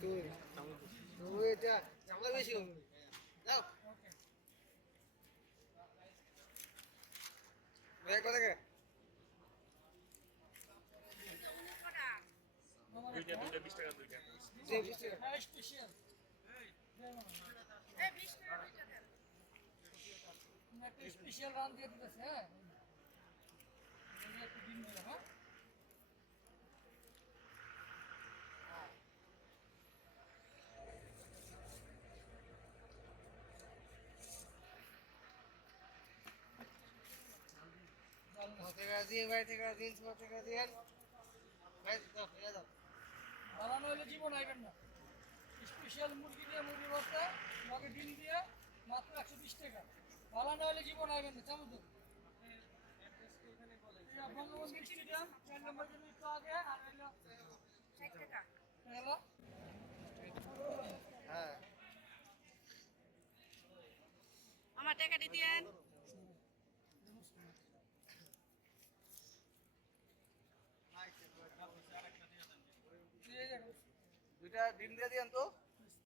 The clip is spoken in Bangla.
তুই তুই এটা চামড়া বেশি হবে যাও ভাই কত টাকা দুইটা 20 টাকা দুইটা। জি 20 টাকা হ্যাঁ স্পেশাল এই 20 টাকা দুইটা দেন। একটা স্পেশাল রান দিয়ে দিতেছে হ্যাঁ এই যে একটু ডিম দিলাম হ্যাঁ টাকা দিয়ে ভাই টাকা দিন 100 টাকা দিন ভাই দাও এ দাও বানানো হলে জীবন আইবেন না স্পেশাল মুরগি দিয়ে মুরগি ভর্তা লগে ডিম দিয়ে মাত্র 120 টাকা বানানো হলে জীবন আইবেন না চামচ দেবো বঙ্গবন্ধু স্টেডিয়াম 4 নম্বর জন্য একটু আগে আর হইলো 60 টাকা। হলো হ্যাঁ আমার টাকা দিতেন। দুইটা ডিম দিয়ে দিন তো